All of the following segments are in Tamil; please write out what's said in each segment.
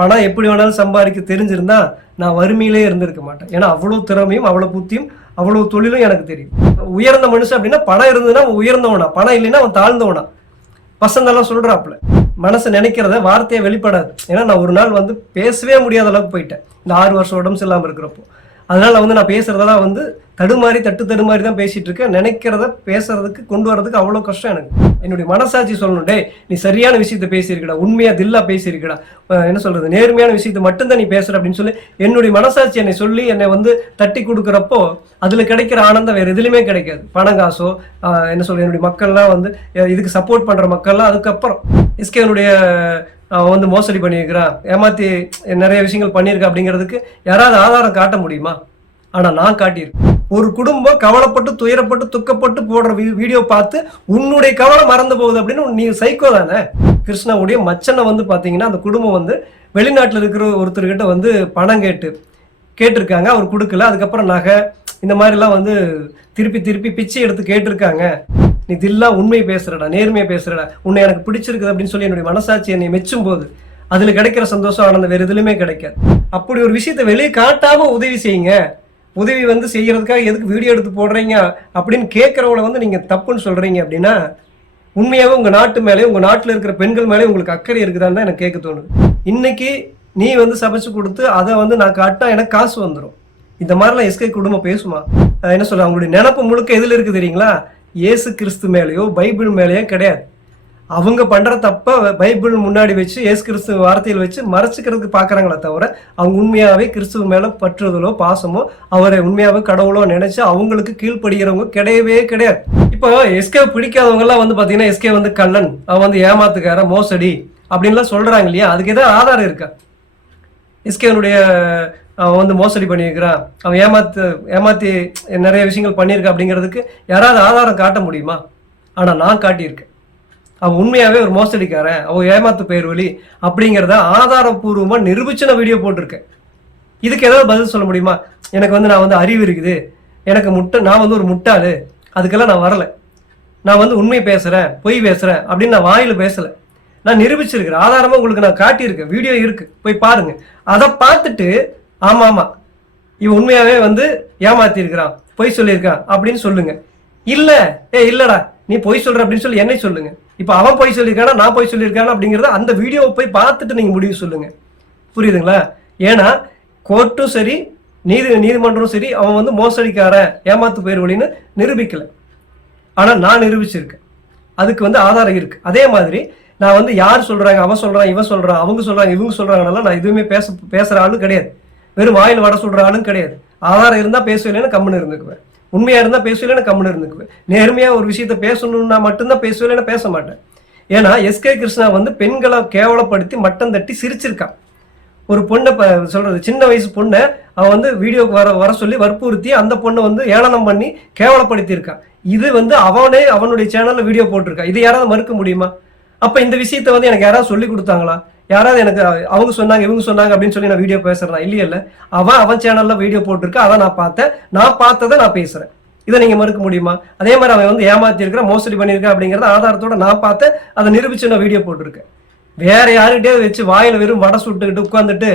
பணம் எப்படி வேணாலும் சம்பாதிக்க தெரிஞ்சிருந்தா நான் வறுமையிலே இருந்திருக்க மாட்டேன். ஏன்னா அவ்வளோ திறமையும் அவ்வளோ புத்தியும் அவ்வளோ தொழிலும் எனக்கு தெரியும். உயர்ந்த மனுஷன் அப்படின்னா பணம் இருந்ததுன்னா அவன் உயர்ந்தவனா, பணம் இல்லைன்னா அவன் தாழ்ந்தவனா. பசங்கெல்லாம் சொல்றாப்புல மனசு நினைக்கிறத வார்த்தையை வெளிப்படாது. ஏன்னா நான் ஒரு நாள் பேசவே முடியாத அளவுக்கு போயிட்டேன் இந்த 6 வருஷம் உடம்பு இல்லாமல் இருக்கிறப்போ. அதனால நான் பேசுறதெல்லாம் தட்டு தடுமாறி தான் பேசிட்டு இருக்கேன். நினைக்கிறத பேசுறதுக்கு கொண்டு வரதுக்கு அவ்வளோ கஷ்டம் எனக்கு. என்னுடைய மனசாட்சி சொல்லணும், டே நீ சரியான விஷயத்த பேசியிருக்கடா, உண்மையா தில்லா பேசியிருக்கடா, என்ன சொல்றது நேர்மையான விஷயத்த மட்டும்தான் நீ பேசுற அப்படின்னு சொல்லி என்னுடைய மனசாட்சி என்னை சொல்லி என்னை தட்டி கொடுக்குறப்போ அதுல கிடைக்கிற ஆனந்தம் வேற எதுலையுமே கிடைக்காது. பணம் காசோ என்ன சொல்ற என்னுடைய மக்கள்லாம் இதுக்கு சப்போர்ட் பண்ற மக்கள்லாம் அதுக்கப்புறம் எஸ்கேனுடைய மோசடி பண்ணியிருக்கிறான், ஏமாத்தி நிறைய விஷயங்கள் பண்ணியிருக்கா அப்படிங்கிறதுக்கு யாராவது ஆதாரம் காட்ட முடியுமா? ஆனா நான் காட்டியிருக்கேன். ஒரு குடும்பம் கவலைப்பட்டு துயரப்பட்டு துக்கப்பட்டு போடுற வீடியோ பார்த்து உன்னுடைய கவலை மறந்து போகுது அப்படின்னு நீ சைக்கோ தானே. கிருஷ்ணாவுடைய மச்சனை பாத்தீங்கன்னா அந்த குடும்பம் வெளிநாட்டுல இருக்கிற ஒருத்தர்கிட்ட பணம் கேட்டிருக்காங்க, அவர் கொடுக்கல. அதுக்கப்புறம் நகை இந்த மாதிரிலாம் திருப்பி பிச்சை எடுத்து கேட்டிருக்காங்க. நீ இதெல்லாம் உண்மை பேசுறடா, நேர்மையை பேசுறடா, உன்னை எனக்கு பிடிச்சிருக்குது அப்படின்னு சொல்லி என்னுடைய மனசாட்சி என்னை மெச்சும் போது அதுல கிடைக்கிற சந்தோஷம் ஆனந்தம் வேற எதுலையுமே கிடைக்காது. அப்படி ஒரு விஷயத்த வெளியே காட்டாம உதவி செய்யுங்க. உதவி செய்யறதுக்காக எதுக்கு வீடியோ எடுத்து போடுறீங்க அப்படின்னு கேட்கறவங்கள நீங்க தப்புன்னு சொல்றீங்க அப்படின்னா உண்மையாவே உங்க நாட்டு மேலே உங்க நாட்டுல இருக்கிற பெண்கள் மேலே உங்களுக்கு அக்கறை இருக்குதான்னு தான் எனக்கு கேட்க தோணுது. இன்னைக்கு நீ சமைச்சு கொடுத்து அதை நான் காட்டா எனக்கு காசு வந்துடும். இந்த மாதிரிலாம் எஸ்கே குடும்பம் பேசுமா? என்ன சொல்ல, அவங்களுடைய நினப்பு முழுக்க எதுல இருக்கு தெரியுங்களா? இயேசு கிறிஸ்து மேலேயோ பைபிள் மேலேயோ கிடையாது. அவங்க பண்ற தப்ப பைபிள் முன்னாடி வச்சு இயேசு கிறிஸ்து வார்த்தையில் வச்சு மறைச்சிக்கிறதுக்கு பாக்குறாங்களே தவிர அவங்க உண்மையாவே கிறிஸ்துவ மேல பற்றுதலோ பாசமோ அவரை உண்மையாவே கடவுளோ நினைச்சு அவங்களுக்கு கீழ்படுகிறவங்க கிடையவே கிடையாது. இப்போ எஸ்கே பிடிக்காதவங்க எல்லாம் பாத்தீங்கன்னா எஸ்கே கள்ளன், அவன் ஏமாத்துக்கார, மோசடி அப்படின்லாம் சொல்றாங்க இல்லையா? அதுக்கு ஏதாவது ஆதாரம் இருக்கா? எஸ்கேனுடைய அவன் மோசடி பண்ணியிருக்கிறான், அவன் ஏமாத்தி நிறைய விஷயங்கள் பண்ணியிருக்கா அப்படிங்கிறதுக்கு யாராவது ஆதாரம் காட்ட முடியுமா? ஆனா நான் காட்டியிருக்கேன். அவன் உண்மையாவே ஒரு மோசடிக்காரன், அவன் ஏமாத்து பேர் வழி அப்படிங்கிறத ஆதாரப்பூர்வமா நிரூபிச்சு நான் வீடியோ போட்டிருக்கேன். இதுக்கு ஏதாவது பதில் சொல்ல முடியுமா? எனக்கு நான் அறிவு இருக்குது, எனக்கு நான் ஒரு முட்டாளு, அதுக்கெல்லாம் நான் வரல, நான் உண்மை பேசுறேன் பொய் பேசுறேன் அப்படின்னு நான் வாயில பேசல. நான் நிரூபிச்சிருக்கிறேன், ஆதாரமா உங்களுக்கு நான் காட்டியிருக்கேன், வீடியோ இருக்கு, போய் பாருங்க. அதை பார்த்துட்டு ஆமா இவன் உண்மையாவே ஏமாத்தி இருக்கிறான், பொய் சொல்லியிருக்கான் அப்படின்னு சொல்லுங்க. இல்லடா நீ பொய் சொல்ற அப்படின்னு சொல்லி என்னை சொல்லுங்க. இப்ப அவன் பொய் சொல்லியிருக்கானா நான் பொய் சொல்லியிருக்கானா அப்படிங்கறத அந்த வீடியோவை போய் பார்த்துட்டு நீங்க முடிவு சொல்லுங்க. புரியுதுங்களா? ஏன்னா கோர்ட்டும் சரி நீதிமன்றம் சரி அவன் மோசடிக்காரன் ஏமாத்து பேர் வழின்னு நிரூபிக்கல. ஆனா நான் நிரூபிச்சிருக்கேன், அதுக்கு ஆதாரம் இருக்கு. அதே மாதிரி நான் யார் சொல்றாங்க, அவன் சொல்றான், இவன் சொல்றான், அவங்க சொல்றாங்க, இவங்க சொல்றாங்கனால நான் எதுவுமே பேசுற ஆளும் கிடையாது. வெறும் வாயில் வட சொல்ற ஆளும் கிடையாது. ஆதாரம் இருந்தா பேசலைன்னு கம்முன்னு இருந்துக்குவேன், உண்மையா இருந்தா பேசலைன்னு கம்முன்னு இருந்துக்குவேன். நேர்மையா ஒரு விஷயத்த பேசணும்னா மட்டும்தான் பேசலைன்னு பேச மாட்டேன். ஏன்னா எஸ்கே கிருஷ்ணா பெண்களை கேவலப்படுத்தி மட்டம் தட்டி சிரிச்சிருக்கான். ஒரு பொண்ணை சொல்றது சின்ன வயசு பொண்ணை அவன் வீடியோக்கு வர சொல்லி வற்புறுத்தி அந்த பொண்ணை ஏளனம் பண்ணி கேவலப்படுத்தி இருக்கான். இது அவனே அவனுடைய சேனல்ல வீடியோ போட்டிருக்கான். இது யாராவது மறுக்க முடியுமா? அப்ப இந்த விஷயத்த எனக்கு யாராவது சொல்லி கொடுத்தாங்களா? யாராவது எனக்கு அவங்க சொன்னாங்க இவங்க சொன்னாங்க அப்படின்னு சொல்லி நான் வீடியோ பேசுறேன் இல்லையல்ல? அவன் சேனல்ல வீடியோ போட்டிருக்கா, அதை நான் பார்த்ததை நான் பேசுறேன். இதை நீங்க மறுக்க முடியுமா? அதே மாதிரி அவன் ஏமாத்தி இருக்கிற மோசடி பண்ணியிருக்கா அப்படிங்கறத ஆதாரத்தோட நான் பார்த்தேன், அதை நிரூபிச்சு நான் வீடியோ போட்டிருக்கேன். வேற யாருகிட்டே வச்சு வாயில வெறும் வடை சுட்டுக்கிட்டு உட்காந்துட்டு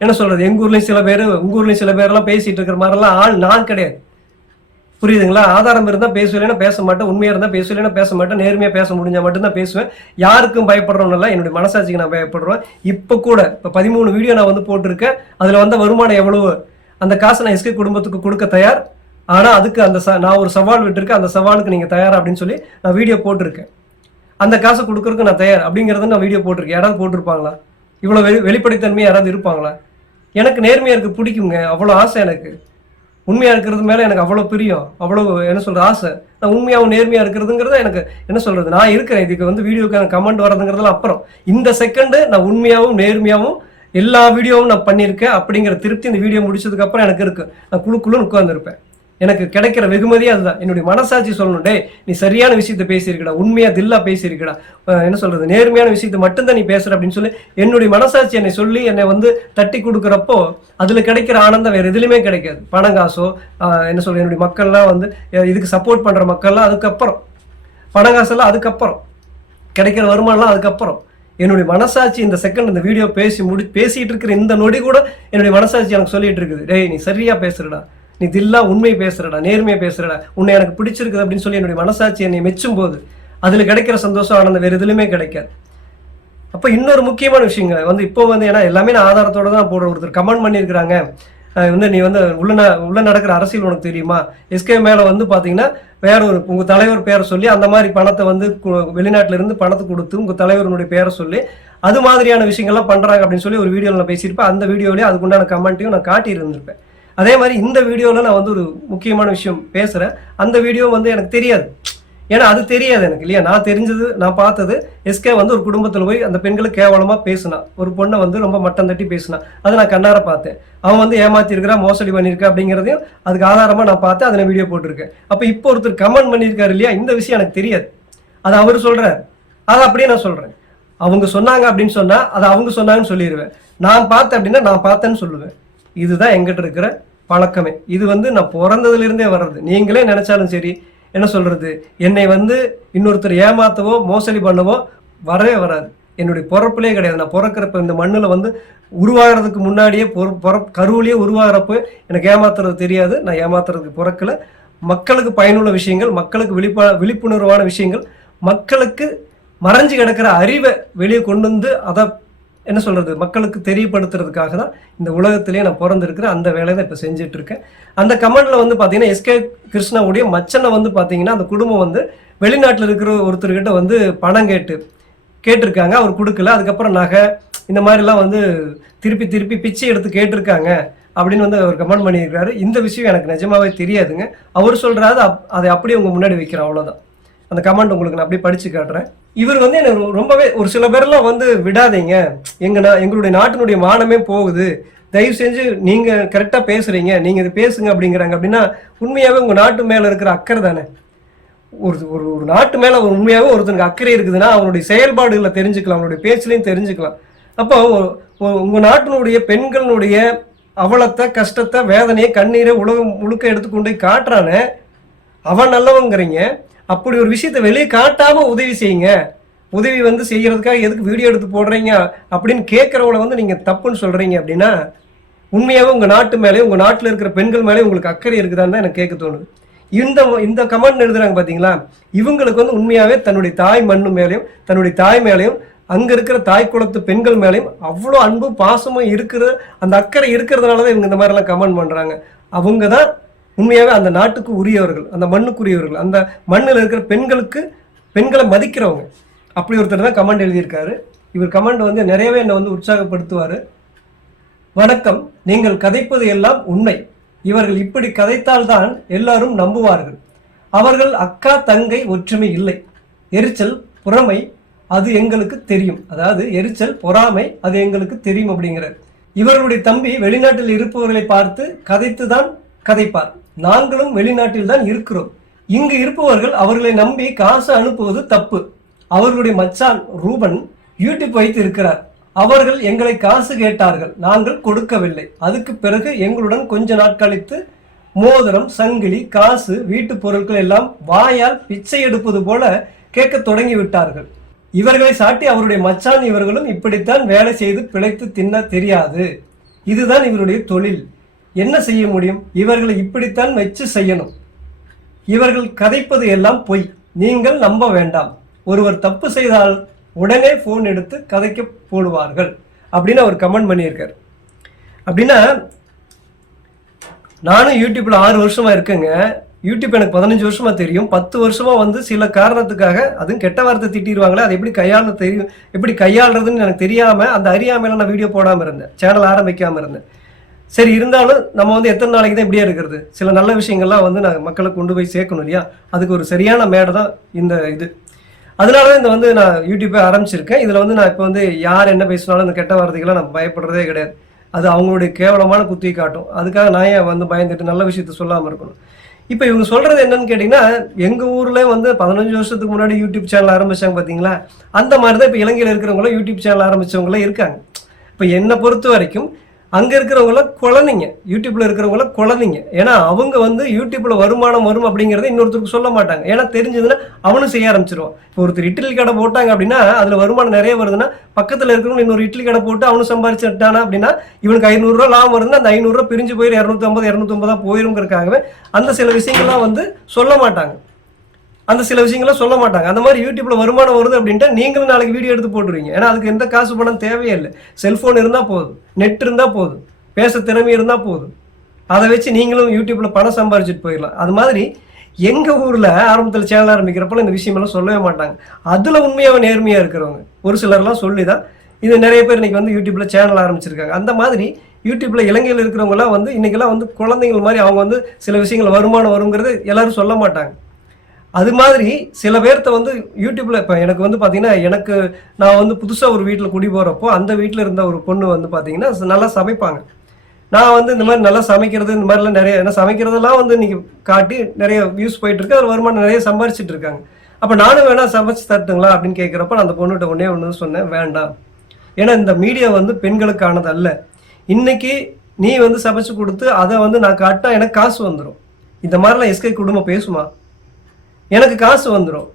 என்ன சொல்றது, எங்க ஊர்லயும் சில பேர் உங்க ஊர்லயும் சில பேர் எல்லாம் பேசிட்டு இருக்கிற மாதிரிலாம் ஆள் நான் கிடையாது. புரியுதுங்களா? ஆதாரம் இருந்தா பேசலைன்னா பேச மாட்டேன், உண்மையா இருந்தா பேசலைன்னா பேச மாட்டேன், நேர்மையா பேச முடிஞ்சா மட்டும்தான் பேசுவேன். யாருக்கும் பயப்படுறோம்ல, என்னுடைய மனசாட்சிக்கு நான் பயப்படுறேன். இப்ப 13 வீடியோ நான் போட்டிருக்கேன். அதுல வருமானம் எவ்வளவு, அந்த காசை நான் எஸ்கே குடும்பத்துக்கு கொடுக்க தயார். ஆனா அதுக்கு நான் ஒரு சவால் விட்டுருக்கேன், அந்த சவாலுக்கு நீங்க தயாரா அப்படின்னு சொல்லி நான் வீடியோ போட்டிருக்கேன். அந்த காசை கொடுக்கறதுக்கு நான் தயார் அப்படிங்கறத நான் வீடியோ போட்டிருக்கேன். யாராவது போட்டிருப்பாங்களா? இவ்வளவு வெளிப்படைத்தன்மையா யாராவது இருப்பாங்களா? எனக்கு நேர்மையா இருக்கு, பிடிக்குங்க, அவ்வளவு ஆசை எனக்கு. உண்மையா இருக்கிறது மேல எனக்கு அவ்வளவு பிரியம், அவ்வளவு என்ன சொல்ற ஆசை. நான் உண்மையாவும் நேர்மையா இருக்கிறதுங்கிறத எனக்கு என்ன சொல்றது, நான் இருக்கிறேன். இதுக்கு வீடியோக்கு கமெண்ட் வர்றதுங்கிறதுல அப்புறம் இந்த செகண்ட் நான் உண்மையாவும் நேர்மையாவும் எல்லா வீடியோவும் நான் பண்ணியிருக்கேன் அப்படிங்கிற திருப்தி இந்த வீடியோ முடிச்சதுக்கு அப்புறம் எனக்கு இருக்கு. நான் குழுக்குள்ளுன்னு உட்கார்ந்துருப்பேன். எனக்கு கிடைக்கிற வெகுமதியே அதுதான். என்னுடைய மனசாட்சி சொல்லணும், டே நீ சரியான விஷயத்த பேசியிருக்கடா, உண்மையா தில்லா பேசியிருக்கடா, என்ன சொல்றது நேர்மையான விஷயத்த மட்டும்தான் நீ பேசுற அப்படின்னு சொல்லி என்னுடைய மனசாட்சி என்னை சொல்லி என்னை தட்டி கொடுக்குறப்போ அதுல கிடைக்கிற ஆனந்தம் வேற எதுலையுமே கிடைக்காது. பணம் காசோ என்ன சொல்ற என்னுடைய மக்கள்லாம் இதுக்கு சப்போர்ட் பண்ற மக்கள்லாம் அதுக்கப்புறம், பணம் காசெல்லாம் அதுக்கப்புறம், கிடைக்கிற வருமானம்லாம் அதுக்கப்புறம். என்னுடைய மனசாட்சி இந்த செகண்ட் இந்த வீடியோ பேசிட்டு இருக்கிற இந்த நொடி கூட என்னுடைய மனசாட்சி எனக்கு சொல்லிட்டு இருக்குது, டேய் நீ சரியா பேசுறடா, நீ தில்லா உண்மை பேசுறடா, நேர்மையா பேசுறடா, உன்னை எனக்கு பிடிச்சிருக்குது அப்படின்னு சொல்லி என்னுடைய மனசாட்சி என்னை மெச்சும் போது அதுல கிடைக்கிற சந்தோஷம் ஆனந்தம் வேறு எதுலையுமே கிடைக்காது. அப்ப இன்னொரு முக்கியமான விஷயங்கள் வந்து இப்போ வந்து ஏன்னா எல்லாமே நான் ஆதாரத்தோட தான் போடுற. ஒருத்தர் கமெண்ட் பண்ணியிருக்கிறாங்க, வந்து நீ வந்து உள்ள நடக்கிற அரசியல் உனக்கு தெரியுமா, எஸ்கே மேல வந்து பாத்தீங்கன்னா வேற ஒரு உங்க தலைவர் பேரை சொல்லி அந்த மாதிரி பணத்தை வந்து வெளிநாட்டுல இருந்து பணத்தை கொடுத்து உங்க தலைவருடைய பேரை சொல்லி அது மாதிரியான விஷயங்கள்லாம் பண்றாங்க அப்படின்னு சொல்லி ஒரு வீடியோவில் நான் பேசியிருப்பேன். அந்த வீடியோலயே அதுக்குண்டான கமெண்ட்டையும் நான் காட்டி இருந்திருப்பேன். அதே மாதிரி இந்த வீடியோவில் நான் வந்து ஒரு முக்கியமான விஷயம் பேசுகிறேன். அந்த வீடியோ வந்து எனக்கு தெரியாது, ஏன்னா அது தெரியாது எனக்கு இல்லையா. நான் தெரிஞ்சது நான் பார்த்தது எஸ்கே வந்து ஒரு குடும்பத்தில் போய் அந்த பெண்களை கேவலமாக பேசினான், ஒரு பொண்ணை வந்து ரொம்ப மட்டம் தட்டி பேசினான். அதை நான் கண்ணார பார்த்தேன். அவன் வந்து ஏமாத்திருக்கிறா, மோசடி பண்ணியிருக்கா அப்படிங்கிறதையும் அதுக்கு ஆதாரமாக நான் பார்த்தேன், அதை நான் வீடியோ போட்டிருக்கேன். அப்போ இப்போ ஒருத்தர் கமெண்ட் பண்ணியிருக்காரு இல்லையா, இந்த விஷயம் எனக்கு தெரியாது, அது அவர் சொல்கிறார், அதை அப்படியே நான் சொல்கிறேன். அவங்க சொன்னாங்க அப்படின்னு சொன்னால் அதை அவங்க சொன்னாங்கன்னு சொல்லிடுவேன். நான் பார்த்தேன் அப்படின்னா நான் பார்த்தேன்னு சொல்லுவேன். இதுதான் எங்கிட்ட இருக்கிற பழக்கமே. இது வந்து நான் பிறந்ததுலேருந்தே வர்றது. நீங்களே நினைச்சாலும் சரி, என்ன சொல்றது, என்னை வந்து இன்னொருத்தர் ஏமாத்தவோ மோசடி பண்ணவோ வரவே வராது. என்னுடைய பிறப்புலேயே கிடையாது. நான் பிறக்கிறப்ப இந்த மண்ணில் வந்து உருவாகிறதுக்கு முன்னாடியே கருவிலேயே உருவாகிறப்ப எனக்கு ஏமாத்துறது தெரியாது. நான் ஏமாத்துறதுக்கு பிறக்கல. மக்களுக்கு பயனுள்ள விஷயங்கள், மக்களுக்கு விழிப்புணர்வான விஷயங்கள், மக்களுக்கு மறைஞ்சு கிடக்கிற அறிவை வெளியே கொண்டு வந்து அதை என்ன சொல்றது மக்களுக்கு தெரியப்படுத்துறதுக்காக தான் இந்த உலகத்திலேயே நான் பிறந்திருக்கிறேன். அந்த வேலையை தான் இப்போ செஞ்சுட்டு இருக்கேன். அந்த கமெண்ட்ல வந்து பார்த்தீங்கன்னா எஸ்கே கிருஷ்ணாவுடைய மச்சனை வந்து பார்த்தீங்கன்னா அந்த குடும்பம் வந்து வெளிநாட்டில் இருக்கிற ஒருத்தர்கிட்ட வந்து பணம் கேட்டிருக்காங்க, அவர் கொடுக்கல. அதுக்கப்புறம் நகை இந்த மாதிரிலாம் வந்து திருப்பி பிச்சை எடுத்து கேட்டிருக்காங்க அப்படின்னு வந்து அவர் கமெண்ட் பண்ணியிருக்காரு. இந்த விஷயம் எனக்கு நிஜமாவே தெரியாதுங்க. அவர் சொல்றாரு, அதை அப்படியே உங்க முன்னாடி வைக்கிறேன், அவ்வளோதான். அந்த கமெண்ட் உங்களுக்கு நான் அப்படியே படிச்சு காட்டுறேன். இவர் வந்து எனக்கு ரொம்பவே ஒரு சில பேரெல்லாம் வந்து விடாதீங்க, எங்களுடைய நாட்டினுடைய மானமே போகுது, தயவு செஞ்சு நீங்க கரெக்டா பேசுறீங்க, நீங்க இது பேசுங்க அப்படிங்கிறாங்க. அப்படின்னா உண்மையாவே உங்க நாட்டு மேல இருக்கிற அக்கறை தானே. ஒரு நாட்டு மேல உண்மையாவே ஒருத்தனுக்கு அக்கறை இருக்குதுன்னா அவனுடைய செயல்பாடுகளை தெரிஞ்சுக்கலாம், அவனுடைய பேச்சுலையும் தெரிஞ்சுக்கலாம். அப்போ உங்க நாட்டினுடைய பெண்களுடைய அவலத்தை, கஷ்டத்தை, வேதனையை, கண்ணீரை உலகம் முழுக்க எடுத்துக்கொண்டு காட்டுறானே அவன் நல்லவங்கிறீங்க. அப்படி ஒரு விஷயத்தை வெளியே காட்டாம உதவி செய்யுங்க. உதவி வந்து செய்யறதுக்காக எதுக்கு வீடியோ எடுத்து போடுறீங்க அப்படின்னு கேட்கறவங்கள வந்து நீங்க தப்புன்னு சொல்றீங்க. அப்படின்னா உண்மையாவே உங்க நாட்டு மேலே, உங்க நாட்டில் இருக்கிற பெண்கள் மேலே உங்களுக்கு அக்கறை இருக்குதான்னு தான் எனக்கு கேட்க தோணுது. இந்த கமெண்ட் எழுதுறாங்க பாத்தீங்களா, இவங்களுக்கு வந்து உண்மையாவே தன்னுடைய தாய் மண்ணு மேலேயும் தன்னுடைய தாய் மேலேயும் அங்க இருக்கிற தாய் குலத்து பெண்கள் மேலேயும் அவ்வளோ அன்பு பாசமும் இருக்கிற அந்த அக்கறை இருக்கிறதுனாலதான் இவங்க இந்த மாதிரி எல்லாம் கமெண்ட் பண்றாங்க. அவங்க தான் உண்மையாவே அந்த நாட்டுக்கு உரியவர்கள், அந்த மண்ணுக்குரியவர்கள், அந்த மண்ணில் இருக்கிற பெண்களை மதிக்கிறவங்க. அப்படி ஒருத்தர் தான் கமெண்ட் எழுதியிருக்காரு. இவர் கமெண்ட் வந்து நிறையவே என்னை வந்து உற்சாகப்படுத்துவார். வணக்கம், நீங்கள் கதைப்பது எல்லாம் உண்மை. இவர்கள் இப்படி கதைத்தால்தான் எல்லாரும் நம்புவார்கள். அவர்கள் அக்கா தங்கை ஒற்றுமை இல்லை, எரிச்சல் பொறாமை அது எங்களுக்கு தெரியும். அதாவது எரிச்சல் பொறாமை அது எங்களுக்கு தெரியும் அப்படிங்கிறார். இவர்களுடைய தம்பி வெளிநாட்டில் இருப்பவர்களை பார்த்து கதைத்துதான் கதைப்பார். நாங்களும் வெளிநாட்டில் தான் இருக்கிறோம். இங்கு இருப்பவர்கள் அவர்களை நம்பி காசு அனுப்புவது தப்பு. அவர்களுடைய மச்சான் ரூபன் யூடியூப் வைத்து இருக்கிறார். அவர்கள் எங்களை காசு கேட்டார்கள், நாங்கள் கொடுக்கவில்லை. அதுக்கு பிறகு எங்களுடன் கொஞ்ச நாட்களித்து மோதிரம், சங்கிலி, காசு, வீட்டு பொருட்கள் எல்லாம் வாயால் பிச்சை எடுப்பது போல கேட்க தொடங்கி விட்டார்கள். இவர்களை சாட்டி அவருடைய மச்சான் இவர்களும் இப்படித்தான் வேலை செய்து பிழைத்து தின்ன தெரியாது. இதுதான் இவருடைய தொழில். என்ன செய்ய முடியும்? இவர்களை இப்படித்தான் வச்சு செய்யணும். இவர்கள் கதைப்பது எல்லாம் பொய், நீங்கள் நம்ப வேண்டாம். ஒருவர் தப்பு செய்தால் உடனே போன் எடுத்து கதைக்க போடுவார்கள் அப்படின்னு அவர் கமெண்ட் பண்ணியிருக்காரு. அப்படின்னா நானும் யூடியூப்ல 6 வருஷமா இருக்கேங்க. யூடியூப் எனக்கு 15 வருஷமா தெரியும். 10 வருஷமா வந்து சில காரணத்துக்காக அதுவும் கெட்ட வார்த்தை திட்டிடுவாங்களே, அதை எப்படி கையாளுறதுன்னு எனக்கு தெரியாம அந்த அறியாமையில நான் வீடியோ போடாம இருந்தேன், சேனல் ஆரம்பிக்காம இருந்தேன். சரி, இருந்தாலும் நம்ம வந்து எத்தனை நாளைக்கு தான் இப்படியே இருக்கிறது? சில நல்ல விஷயங்கள்லாம் வந்து நான் மக்களுக்கு கொண்டு போய் சேர்க்கணும் இல்லையா? அதுக்கு ஒரு சரியான மேடை தான் இந்த இது. அதனாலதான் இந்த வந்து நான் யூடியூப்பை ஆரம்பிச்சிருக்கேன். இதுல வந்து நான் இப்போ வந்து யார் என்ன பேசினாலும் இந்த கெட்ட வார்த்தைகள்லாம் நான் பயப்படுறதே கிடையாது. அது அவங்களுடைய கேவலமான குத்தி காட்டும். அதுக்காக நான் ஏன் வந்து பயந்துட்டு நல்ல விஷயத்த சொல்லாமல் இருக்கணும்? இப்போ இவங்க சொல்றது என்னன்னு கேட்டிங்கன்னா, எங்கள் ஊரில் வந்து 15 வருஷத்துக்கு முன்னாடி யூடியூப் சேனல் ஆரம்பிச்சாங்க பார்த்தீங்களா, அந்த மாதிரி தான் இப்போ இலங்கையில் இருக்கிறவங்களும் யூடியூப் சேனல் ஆரம்பித்தவங்களாம் இருக்காங்க. இப்போ என்னை பொறுத்த வரைக்கும் அங்கே இருக்கிறவங்கள குழந்தைங்க, யூடியூப்ல இருக்கிறவங்கள குழந்தைங்க. ஏன்னா அவங்க வந்து யூடியூப்ல வருமானம் வரும் அப்படிங்கிறத இன்னொருத்தருக்கு சொல்ல மாட்டாங்க. ஏன்னா தெரிஞ்சதுன்னா அவனும் செய்ய ஆரம்பிச்சிருவான். இப்போ ஒருத்தர் இட்லி கடை போட்டாங்க அப்படின்னா அதுல வருமானம் நிறைய வருதுன்னா பக்கத்துல இருக்கிறவங்க இன்னொரு இட்லி கடை போட்டு அவனும் சம்பாரிச்சுட்டானா அப்படின்னா இவனுக்கு 500 ரூபா லாபம் வருதுன்னா அந்த 500 ரூபா பிரிஞ்சு போயிரு 250 போயிருங்கிறதுக்காகவே அந்த சில விஷயங்கள்லாம் வந்து சொல்ல மாட்டாங்க. அந்த சில விஷயங்கள சொல்ல மாட்டாங்க. அந்த மாதிரி யூடியூப்ல வருமானம் வருது அப்படின்ட்டு நீங்களும் நாளைக்கு வீடியோ எடுத்து போட்டுருவீங்க. ஏன்னா அதுக்கு எந்த காசு பணம் தேவையே இல்லை. செல்போன் இருந்தால் போதும், நெட் இருந்தால் போதும், பேச திறமை இருந்தால் போதும். அதை வச்சு நீங்களும் யூடியூப்ல பணம் சம்பாரிச்சுட்டு போயிடலாம். அது மாதிரி எங்கள் ஊரில் ஆரம்பத்தில் சேனல் ஆரம்பிக்கிறப்பல இந்த விஷயமெல்லாம் சொல்லவே மாட்டாங்க. அதில் உண்மையாக நேர்மையாக இருக்கிறவங்க ஒரு சிலர்லாம் சொல்லி தான் இது நிறைய பேர் இன்னைக்கு வந்து யூடியூப்ல சேனல் ஆரம்பிச்சிருக்காங்க. அந்த மாதிரி யூடியூப்ல இலங்கையில் இருக்கிறவங்கலாம் வந்து இன்னைக்கெல்லாம் வந்து குழந்தைகள் மாதிரி அவங்க வந்து சில விஷயங்கள் வருமானம் வருங்கிறது எல்லாரும் சொல்ல மாட்டாங்க. அது மாதிரி சில பேர்த்த வந்து யூடியூப்ல இப்போ எனக்கு வந்து பார்த்தீங்கன்னா எனக்கு நான் வந்து புதுசாக ஒரு வீட்டில் குடி போகிறப்போ அந்த வீட்டில் இருந்த ஒரு பொண்ணு வந்து பார்த்தீங்கன்னா நல்லா சமைப்பாங்க. நான் வந்து இந்த மாதிரி நல்லா சமைக்கிறது இந்த மாதிரிலாம் நிறைய ஏன்னா சமைக்கிறதெல்லாம் வந்து இன்னைக்கு காட்டி நிறைய வியூஸ் போயிட்டு இருக்கு, அது வருமானம் நிறைய சம்பாரிச்சிட்டு இருக்காங்க. அப்போ நானும் வேணா சமைச்சு தட்டுங்களா அப்படின்னு கேட்குறப்ப நான் அந்த பொண்ணுகிட்ட ஒன்று சொன்னேன், வேண்டாம். ஏன்னா இந்த மீடியா வந்து பெண்களுக்கானது அல்ல. இன்னைக்கு நீ வந்து சமைச்சு கொடுத்து அதை வந்து நான் காட்டினா எனக்கு காசு வந்துடும். இந்த மாதிரிலாம் எஸ்கே குடும்பம் பேசுமா? எனக்கு காசு வந்துடும்.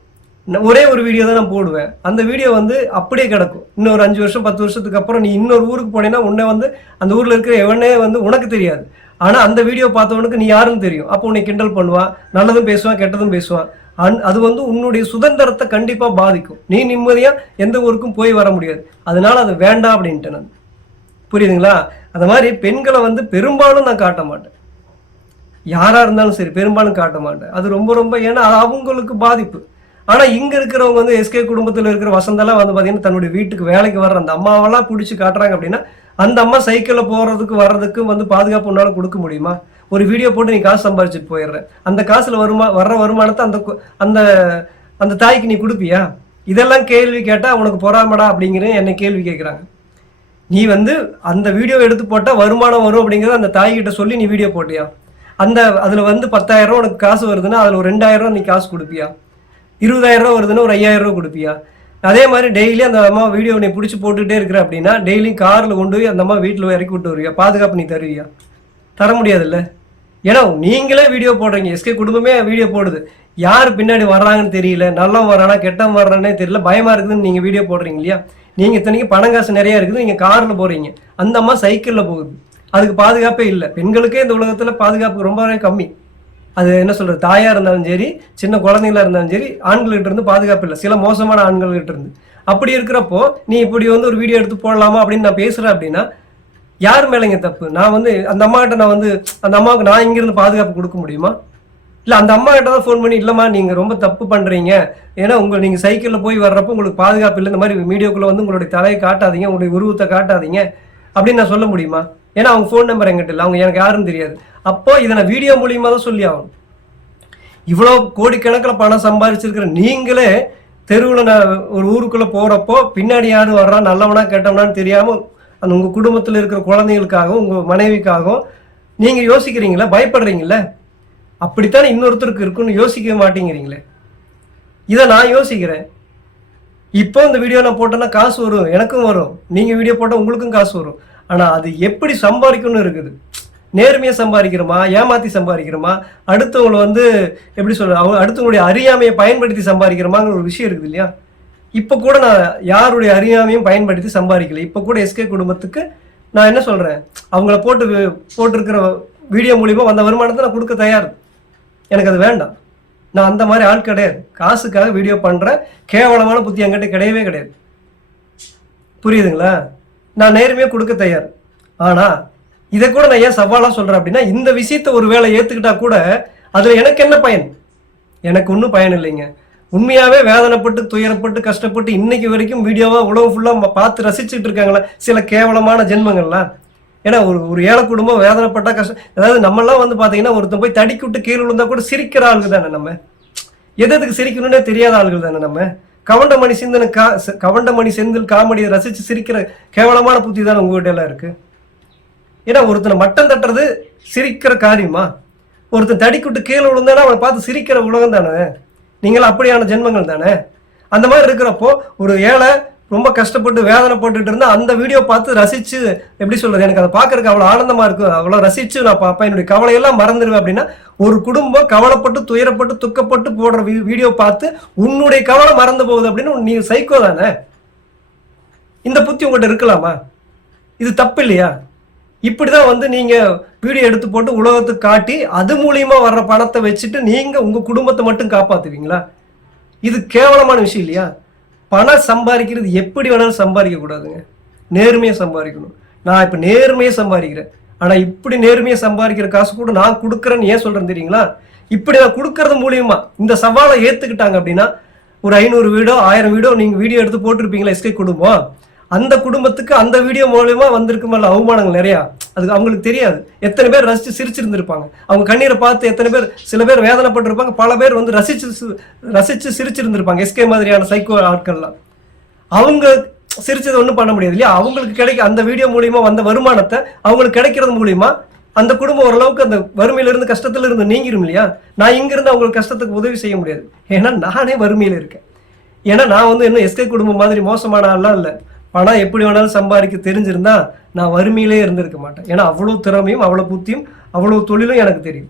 ஒரே ஒரு வீடியோ தான் நான் போடுவேன். அந்த வீடியோ வந்து அப்படியே கிடக்கும். இன்னொரு 5 வருஷம் 10 வருஷத்துக்கு அப்புறம் நீ இன்னொரு ஊருக்கு போனேன்னா உன்னை வந்து அந்த ஊரில் இருக்கிற எவனே வந்து உனக்கு தெரியாது. ஆனால் அந்த வீடியோ பார்த்தவனுக்கு நீ யாருன்னு தெரியும். அப்போ உன்னை கிண்டல் பண்ணுவான், நல்லதும் பேசுவான், கெட்டதும் பேசுவான். அது வந்து உன்னுடைய சுதந்திரத்தை கண்டிப்பாக பாதிக்கும். நீ நிம்மதியாக எந்த ஊருக்கும் போய் வர முடியாது. அதனால அது வேண்டாம் அப்படின்ட்டு நான். புரியுதுங்களா? அந்த மாதிரி பெண்களை வந்து பெரும்பாலும் நான் காட்ட மாட்டேன். யாரா இருந்தாலும் சரி பெரும்பாலும் காட்ட மாட்டேன். அது ரொம்ப ஏன்னா அவங்களுக்கு பாதிப்பு. ஆனா இங்க இருக்கிறவங்க வந்து எஸ்கே குடும்பத்தில் இருக்கிற வசந்தெல்லாம் வந்து பாத்தீங்கன்னா தன்னுடைய வீட்டுக்கு வேலைக்கு வர்ற அந்த அம்மாவெல்லாம் பிடிச்சி காட்டுறாங்க அப்படின்னா அந்த அம்மா சைக்கிள்ல போறதுக்கு வர்றதுக்கு வந்து பாதுகாப்பு உன்னால கொடுக்க முடியுமா? ஒரு வீடியோ போட்டு நீ காசு சம்பாரிச்சுட்டு போயிடுற, அந்த காசுல வர்ற வருமானத்தை அந்த அந்த அந்த தாய்க்கு நீ கொடுப்பியா? இதெல்லாம் கேள்வி கேட்டா உனக்கு பொறாமடா அப்படிங்கிற என்னை கேள்வி கேட்கிறாங்க. நீ வந்து அந்த வீடியோ எடுத்து போட்டா வருமானம் வரும் அப்படிங்கிறத அந்த தாய்கிட்ட சொல்லி நீ வீடியோ போட்டியா? அதுல வந்து 10,000 ரூபா உனக்கு காசு வருதுன்னா அதுல ஒரு 2,000 ரூபா நீ காசு கொடுப்பியா? 20,000 ரூபா வருதுன்னா ஒரு 5,000 ரூபா கொடுப்பியா? அதே மாதிரி டெய்லி அந்த அம்மா வீடியோ நீ பிடிச்சி போட்டுக்கிட்டே இருக்கிற அப்படின்னா டெய்லி கார்ல கொண்டு போய் அந்த அம்மா வீட்டில் இறக்கி விட்டு வருவியா? பாதுகாப்பு நீ தருவியா? தர முடியாதுல்ல. ஏன்னா நீங்களே வீடியோ போடுறீங்க, எஸ்கே குடும்பமே வீடியோ போடுது. யார் பின்னாடி வர்றாங்கன்னு தெரியல, நல்லவன் வர்றானா கெட்டவன் வர்றானே தெரியல, பயமா இருக்குதுன்னு நீங்க வீடியோ போடுறீங்க இல்லையா? நீங்க இத்தனைக்கு பணம் காசு நிறைய இருக்குது, நீங்க கார்ல போறீங்க, அந்த அம்மா சைக்கிள்ல போகுது, அதுக்கு பாதுகாப்பே இல்லை. பெண்களுக்கே இந்த உலகத்துல பாதுகாப்பு ரொம்பவே கம்மி. அது என்ன சொல்றது, தாயா இருந்தாலும் சரி சின்ன குழந்தைங்களா இருந்தாலும் சரி ஆண்கள்கிட்ட இருந்து பாதுகாப்பு இல்லை, சில மோசமான ஆண்கள்கிட்ட இருந்து. அப்படி இருக்கிறப்போ நீ இப்படி வந்து ஒரு வீடியோ எடுத்து போடலாமா அப்படின்னு நான் பேசுறேன் அப்படின்னா யார் மேலேங்க தப்பு? நான் வந்து அந்த அம்மா கிட்ட நான் வந்து அந்த அம்மாவுக்கு நான் இங்கிருந்து பாதுகாப்பு கொடுக்க முடியுமா? இல்லை அந்த அம்மா கிட்ட தான் ஃபோன் பண்ணி இல்லைம்மா நீங்கள் ரொம்ப தப்பு பண்ணுறீங்க, ஏன்னா நீங்கள் சைக்கிளில் போய் வர்றப்போ உங்களுக்கு பாதுகாப்பு இல்லை, இந்த மாதிரி வீடியோக்குள்ளே வந்து உங்களுடைய தலையை காட்டாதீங்க, உங்களுடைய உருவத்தை காட்டாதீங்க அப்படின்னு நான் சொல்ல முடியுமா? ஏன்னா அவங்க ஃபோன் நம்பர் எங்கிட்ட இல்லை, அவங்க எனக்கு யாரும் தெரியாது. அப்போ இதை நான் வீடியோ மூலியமாக தான் சொல்லி ஆகணும். இவ்வளோ கோடிக்கணக்கில் பணம் சம்பாதிச்சிருக்கிற நீங்களே தெருவில் நான் ஒரு ஊருக்குள்ளே போகிறப்போ பின்னாடி யார் வர்றா, நல்லவனா கெட்டவனான்னு தெரியாமல் அந்த உங்கள் குடும்பத்தில் இருக்கிற குழந்தைங்களுக்காகவும் உங்கள் மனைவிக்காகவும் நீங்கள் யோசிக்கிறீங்களா? பயப்படுறீங்களே? அப்படித்தானே இன்னொருத்தருக்கு இருக்குன்னு யோசிக்க மாட்டேங்கிறீங்களே. இதை நான் யோசிக்கிறேன். இப்போ இந்த வீடியோ நான் போட்டேன்னா காசு வரும், எனக்கும் வரும், நீங்கள் வீடியோ போட்டால் உங்களுக்கும் காசு வரும். ஆனால் அது எப்படி சம்பாதிக்கணும்னு இருக்குது. நேர்மையாக சம்பாதிக்கிறோமா, ஏமாற்றி சம்பாதிக்கிறோமா, அடுத்தவங்களை வந்து எப்படி சொல்ற அடுத்தவங்களுடைய அறியாமையை பயன்படுத்தி சம்பாதிக்கிறோமாங்கிற ஒரு விஷயம் இருக்குது இல்லையா? இப்போ கூட நான் யாருடைய அறியாமையும் பயன்படுத்தி சம்பாதிக்கல. இப்போ கூட எஸ்கே குடும்பத்துக்கு நான் என்ன சொல்கிறேன், அவங்கள போட்டிருக்கிற வீடியோ மூலியமாக வந்த வருமானத்தை நான் கொடுக்க தயார். எனக்கு அது வேண்டாம். நான் அந்த மாதிரி ஆள் கிடையாது. காசுக்காக வீடியோ பண்ணுறேன் கேவலமான புத்தி என்கிட்ட கிடையவே கிடையாது. புரியுதுங்களா? நான் நேர்மையாக கொடுக்க தயார். ஆனால் இதை கூட நான் ஏன் சவாலாக சொல்கிறேன் அப்படின்னா இந்த விஷயத்தை ஒரு வேளை ஏற்றுக்கிட்டா கூட அதில் எனக்கு என்ன பயன்? எனக்கு ஒன்றும் பயன் இல்லைங்க. உண்மையாகவே வேதனைப்பட்டு துயரப்பட்டு கஷ்டப்பட்டு இன்னைக்கு வரைக்கும் வீடியோவாக உலகம் ஃபுல்லாக பார்த்து ரசிச்சுட்டு இருக்காங்களா சில கேவலமான ஜென்மங்கள்லாம். ஏன்னா ஒரு ஏழை குடும்பம் வேதனைப்பட்டா கஷ்டம். அதாவது நம்மளாம் வந்து பார்த்தீங்கன்னா ஒருத்தன் போய் தடிக்கி விட்டு கீழே விழுந்தா கூட சிரிக்கிற ஆளுகள் தானே நம்ம. எதுக்கு சிரிக்கணும்னே தெரியாத ஆளுகள் தானே நம்ம. கவண்டமணி செந்தில் காமெடியை ரசித்து சிரிக்கிற கேவலமான புத்தி தானே உங்ககிட்ட எல்லாம் இருக்கு. ஏன்னா ஒருத்தனை மட்டம் தட்டுறது சிரிக்கிற காரியமா? ஒருத்தன் தடிக்கிட்டு கீழே விழுந்தானா அவனை பார்த்து சிரிக்கிற உலகம் தானே. நீங்களாம் அப்படியான ஜென்மங்கள் தானே. அந்த மாதிரி இருக்கிறப்போ ஒரு ஏழை ரொம்ப கஷ்டப்பட்டு வேதனை போட்டுட்டு இருந்தா அந்த வீடியோ பார்த்து ரசிச்சு, எப்படி சொல்றது, எனக்கு அதை பார்க்கறதுக்கு அவ்வளோ ஆனந்தமா இருக்கும், அவ்வளோ ரசிச்சு நான் பார்ப்பேன், என்னுடைய கவலையெல்லாம் மறந்துடுவேன். அப்படின்னா ஒரு குடும்பம் கவலைப்பட்டு துயரப்பட்டு துக்கப்பட்டு போடுற வீடியோ பார்த்து உன்னுடைய கவலை மறந்து போகுது அப்படின்னு நீ சைக்கோ தானே? இந்த புத்தி உங்கள்கிட்ட இருக்கலாமா? இது தப்பு இல்லையா? இப்படிதான் வந்து நீங்க வீடியோ எடுத்து போட்டு உலகத்துக்கு காட்டி அது மூலியமா வர்ற பணத்தை வச்சுட்டு நீங்க உங்க குடும்பத்தை மட்டும் காப்பாத்துவீங்களா? இது கேவலமான விஷயம் இல்லையா? பணம் சம்பாதிக்கிறது எப்படி வேணாலும் சம்பாதிக்க கூடாதுங்க, நேர்மையா சம்பாதிக்கணும். நான் இப்ப நேர்மையா சம்பாதிக்கிறேன், ஆனா இப்படி நேர்மையா சம்பாதிக்கிற காசு கூட நான் கொடுக்குறேன்னு ஏன் சொல்றேன் தெரியுங்களா? இப்படி நான் கொடுக்கறது மூலியமா இந்த சவாலை ஏத்துக்கிட்டாங்க அப்படின்னா ஒரு 500 வீடோ 1000 வீடோ நீங்க வீடியோ எடுத்து போட்டிருப்பீங்களா எஸ்கே குடும்பம், அந்த குடும்பத்துக்கு அந்த வீடியோ மூலமா வந்திருக்குமல்ல அவமானங்கள் நிறையா. அது அவங்களுக்கு தெரியாது. எத்தனை பேர் ரசிச்சு சிரிச்சிருந்திருப்பாங்க, அவங்க கண்ணீரை பார்த்து எத்தனை பேர், சில பேர் வேதனைப்பட்டிருப்பாங்க, பல பேர் வந்து ரசிச்சு சிரிச்சிருந்திருப்பாங்க. எஸ்கே மாதிரியான சைக்கோ ஆட்கள்லாம் அவங்க சிரிச்சது ஒன்றும் பண்ண முடியாது இல்லையா? அவங்களுக்கு கிடைக்க அந்த வீடியோ மூலியமா வந்த வருமானத்தை அவங்களுக்கு கிடைக்கிறது மூலியமா அந்த குடும்பம் ஓரளவுக்கு அந்த வறுமையில இருந்து கஷ்டத்துல இருந்து நீங்கிரும் இல்லையா? நான் இங்கிருந்து அவங்களுக்கு கஷ்டத்துக்கு உதவி செய்ய முடியாது, ஏன்னா நானே வறுமையில இருக்கேன். ஏன்னா நான் வந்து இன்னும் எஸ்கே குடும்பம் மாதிரி மோசமான ஆள்லாம் இல்லை. பணம் எப்படி வேணாலும் சம்பாதிக்க தெரிஞ்சிருந்தா நான் வறுமையிலே இருந்திருக்க மாட்டேன். ஏன்னா அவ்வளோ திறமையும் அவ்வளோ புத்தியும் அவ்வளோ தொழிலும் எனக்கு தெரியும்.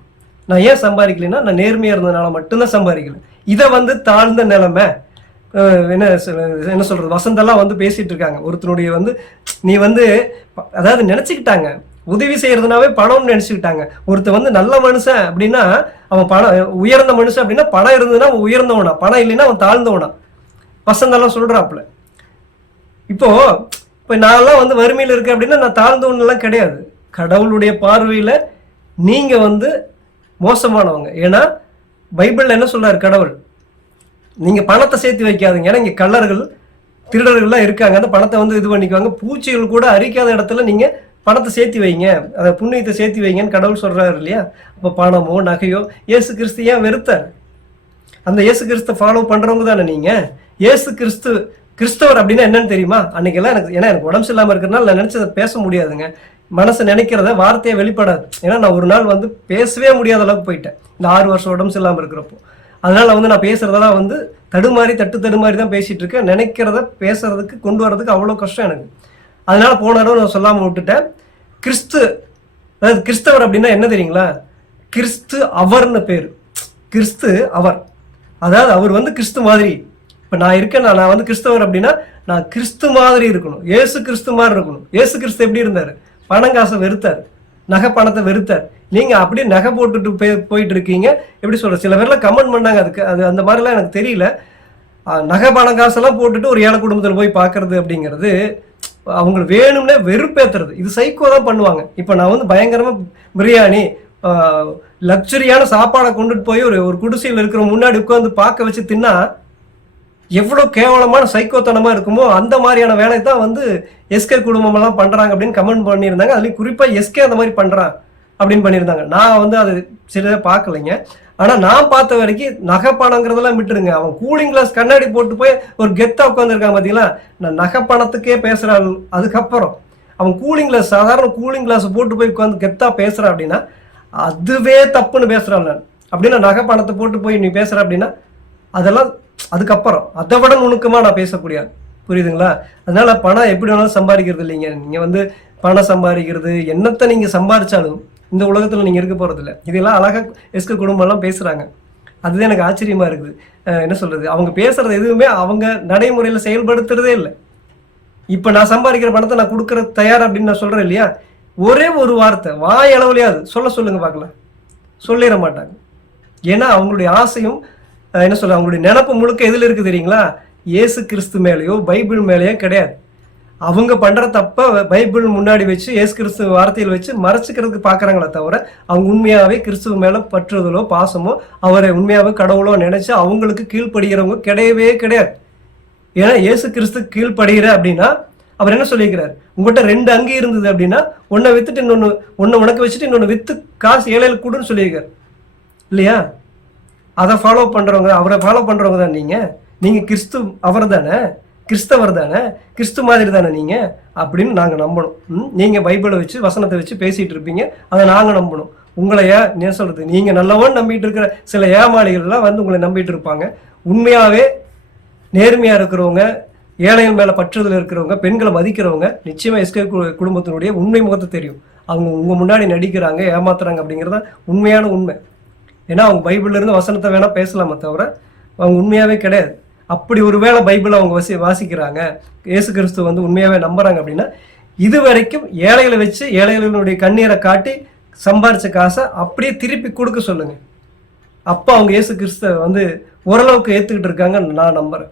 நான் ஏன் சம்பாதிக்கலைன்னா நான் நேர்மையாக இருந்ததுனால மட்டும்தான் சம்பாதிக்கல. இதை வந்து தாழ்ந்த நிலைமை என்ன சொல்றது, வசந்தெல்லாம் வந்து பேசிட்டு இருக்காங்க. ஒருத்தனுடைய வந்து நீ வந்து அதாவது நினைச்சுக்கிட்டாங்க உதவி செய்யறதுனாவே பணம்னு நினைச்சுக்கிட்டாங்க. ஒருத்தர் வந்து நல்ல மனுஷன் அப்படின்னா அவன் பணம் உயர்ந்த மனுஷன் அப்படின்னா பணம் இருந்ததுன்னா அவன் உயர்ந்தவனா, பணம் இல்லைன்னா அவன் தாழ்ந்தவனா, வசந்தெல்லாம் சொல்றாப்புல. இப்போ நான்லாம் வந்து வறுமையில் இருக்கேன் அப்படின்னா நான் தாழ்ந்தவனெல்லாம் கிடையாது. கடவுளுடைய பார்வையில நீங்க வந்து மோசமானவங்க. ஏன்னா பைபிள்ல என்ன சொல்றாரு கடவுள், நீங்க பணத்தை சேர்த்து வைக்காதீங்க, ஏன்னா இங்க கள்ளர்கள் திருடர்கள்லாம் இருக்காங்க, அந்த பணத்தை வந்து இது பண்ணிக்குவாங்க, பூச்சிகள் கூட அரிக்காத இடத்துல நீங்க பணத்தை சேர்த்து வைங்க, அதை புண்ணியத்தை சேர்த்து வைங்கன்னு கடவுள் சொல்றாரு இல்லையா? அப்போ பணமோ நகையோ இயேசு கிறிஸ்து ஏன் வெறுத்தார்? அந்த இயேசு கிறிஸ்து ஃபாலோ பண்றவங்க தானே நீங்க. இயேசு கிறிஸ்தவர் அப்படின்னா என்னன்னு தெரியுமா? அன்னைக்கெல்லாம் எனக்கு உடம்பு இல்லாமல் இருக்கிறதுனால நான் நினைச்சதை பேச முடியாதுங்க, மனசு நினைக்கிறத வார்த்தையை வெளிப்படாது. ஏன்னா நான் ஒரு நாள் வந்து பேசவே முடியாத அளவுக்கு போயிட்டேன் இந்த 6 வருஷம் உடம்பு இல்லாமல் இருக்கிறப்போ. அதனால வந்து நான் பேசுறதெல்லாம் வந்து தடுமாறி தான் பேசிட்டு இருக்கேன். நினைக்கிறத பேசுறதுக்கு கொண்டு வர்றதுக்கு அவ்வளோ கஷ்டம் எனக்கு. அதனால போன தடவை நான் சொல்லாமல் விட்டுட்டேன். அதாவது கிறிஸ்தவர் அப்படின்னா என்ன தெரியுங்களா? கிறிஸ்து அவர்னு பேரு. கிறிஸ்து அவர், அதாவது அவர் வந்து கிறிஸ்து மாதிரி. இப்போ நான் இருக்கேன், நான் வந்து கிறிஸ்தவர் அப்படின்னா நான் கிறிஸ்து மாதிரி இருக்கணும், ஏசு கிறிஸ்து மாதிரி இருக்கணும். ஏசு கிறிஸ்து எப்படி இருந்தார்? பணம் காசை வெறுத்தார், நகை பணத்தை வெறுத்தார். நீங்க அப்படியே நகை போட்டுட்டு போயிட்டு இருக்கீங்க. எப்படி சொல்ற, சில பேர்லாம் கமெண்ட் பண்ணாங்க, அது அந்த மாதிரிலாம் எனக்கு தெரியல. நகை பணம் காசெல்லாம் போட்டுட்டு ஒரு ஏழை குடும்பத்தில் போய் பார்க்கறது அப்படிங்கிறது அவங்களுக்கு வேணும்னே வெறுப்பேற்றுறது. இது சைக்கோ தான் பண்ணுவாங்க. இப்போ நான் வந்து பயங்கரமா பிரியாணி லக்ஸரியான சாப்பாடை கொண்டுட்டு போய் ஒரு குடிசையில் இருக்கிற முன்னாடி உட்காந்து பார்க்க வச்சு தின்னா எவ்வளோ கேவலமான சைக்கோத்தனமா இருக்குமோ அந்த மாதிரியான வேலை தான் வந்து எஸ்கே குடும்பமெல்லாம் பண்றாங்க அப்படின்னு கமெண்ட் பண்ணியிருந்தாங்க. அதுலேயும் குறிப்பாக எஸ்கே அந்த மாதிரி பண்றான் அப்படின்னு பண்ணியிருந்தாங்க. நான் வந்து அது சிலதை பார்க்கலைங்க. ஆனால் நான் பார்த்த வரைக்கும் நகை பணங்கிறதெல்லாம் விட்டுருங்க. அவன் கூலிங் கிளாஸ் கண்ணாடி போட்டு போய் ஒரு கெத்தாக உட்காந்துருக்கான் பார்த்தீங்களா? நான் நகை பணத்துக்கே பேசுகிறாள். அதுக்கப்புறம் அவன் கூலிங் கிளாஸ், சாதாரண கூலிங் கிளாஸ் போட்டு போய் உட்காந்து கெத்தாக பேசுகிறான் அப்படின்னா அதுவே தப்புன்னு பேசுகிறான். நான் அப்படின்னா நகை பணத்தை போட்டு போய் நீ பேசுகிற அப்படின்னா அதெல்லாம் அதுக்கப்புறம் அதை விட நுணுக்கமாக நான் பேசக்கூடியாது. புரியுதுங்களா? அதனால பணம் எப்படி வேணாலும் சம்பாதிக்கிறது இல்லைங்க. நீங்கள் வந்து பணம் சம்பாதிக்கிறது என்னத்தை நீங்கள் சம்பாதிச்சாலும் இந்த உலகத்தில் நீங்கள் இருக்க போகிறது இல்லை. இதெல்லாம் அழகாக எஸ்கே குடும்பம்லாம் பேசுகிறாங்க. அதுதான் எனக்கு ஆச்சரியமாக இருக்குது. என்ன சொல்கிறது, அவங்க பேசுகிறது எதுவுமே அவங்க நடைமுறையில் செயல்படுத்துறதே இல்லை. இப்போ நான் சம்பாதிக்கிற பணத்தை நான் கொடுக்குற தயார் அப்படின்னு நான் சொல்கிறேன் இல்லையா? ஒரே ஒரு வார்த்தை வாய் அளவுலையாவது சொல்லுங்க பார்க்கலாம், சொல்லிட மாட்டாங்க. ஏன்னா அவங்களுடைய ஆசையும் என்ன சொல்ல அவங்களுடைய நினப்பு முழுக்க எதில் இருக்குது தெரியுங்களா? இயேசு கிறிஸ்து மேலேயோ பைபிள் மேலேயோ கிடையாது. அவங்க பண்ற தப்ப பைபிள் முன்னாடி வச்சு இயேசு கிறிஸ்து வார்த்தையில் வச்சு மறைச்சிக்கிறதுக்கு பார்க்குறாங்களே தவிர அவங்க உண்மையாவே கிறிஸ்துவ மேல பற்றுதலோ பாசமோ அவரை உண்மையாவே கடவுளோ நினைச்சு அவங்களுக்கு கீழ்ப்படுகிறவங்க கிடையவே கிடையாது. ஏன்னா இயேசு கிறிஸ்து கீழ்ப்படுகிற அப்படின்னா அவர் என்ன சொல்லியிருக்கிறார்? உங்கள்கிட்ட 2 அங்கி இருந்தது அப்படின்னா ஒன்றை வித்துட்டு ஒன்று உனக்கு வச்சுட்டு இன்னொன்று வித்து காசு ஏழையில் கூடுன்னு சொல்லியிருக்காரு இல்லையா? அதை ஃபாலோ பண்றவங்க, அவரை ஃபாலோ பண்றவங்க தான் நீங்க கிறிஸ்து அவர் தானே, கிறிஸ்தவர் தானே, கிறிஸ்து மாதிரி தானே நீங்க அப்படின்னு நாங்கள் நம்பணும். நீங்க பைபிளை வச்சு வசனத்தை வச்சு பேசிட்டு இருப்பீங்க, அதை நாங்கள் நம்பணும். உங்களை என்ன சொல்றது, நீங்க நல்லவன் நம்பிட்டு இருக்கிற சில ஏமாளிகள்லாம் வந்து உங்களை நம்பிட்டு இருப்பாங்க. உண்மையாவே நேர்மையா இருக்கிறவங்க, ஏழைகள் மேல பற்றுதல் இருக்கிறவங்க, பெண்களை மதிக்கிறவங்க நிச்சயமா எஸ்கே குடும்பத்தினுடைய உண்மை முகத்தை தெரியும். அவங்க உங்க முன்னாடி நடிக்கிறாங்க, ஏமாத்துறாங்க அப்படிங்கிறத உண்மையான உண்மை. ஏன்னா அவங்க பைபிள்ல இருந்து வசனத்தை வேணா பேசலாமே தவிர அவங்க உண்மையாவே கிடையாது. அப்படி ஒருவேளை பைபிளை அவங்க வாசிக்கிறாங்க, இயேசு கிறிஸ்துவ வந்து உண்மையாவே நம்புறாங்க அப்படின்னா, இது வரைக்கும் ஏழைகளை வச்சு ஏழைகளுடைய கண்ணீரை காட்டி சம்பாரிச்ச காசை அப்படியே திருப்பி கொடுக்க சொல்லுங்க. அப்போ அவங்க இயேசு கிறிஸ்துவ வந்து ஓரளவுக்கு ஏத்துக்கிட்டு இருக்காங்கன்னு நான் நம்புறேன்.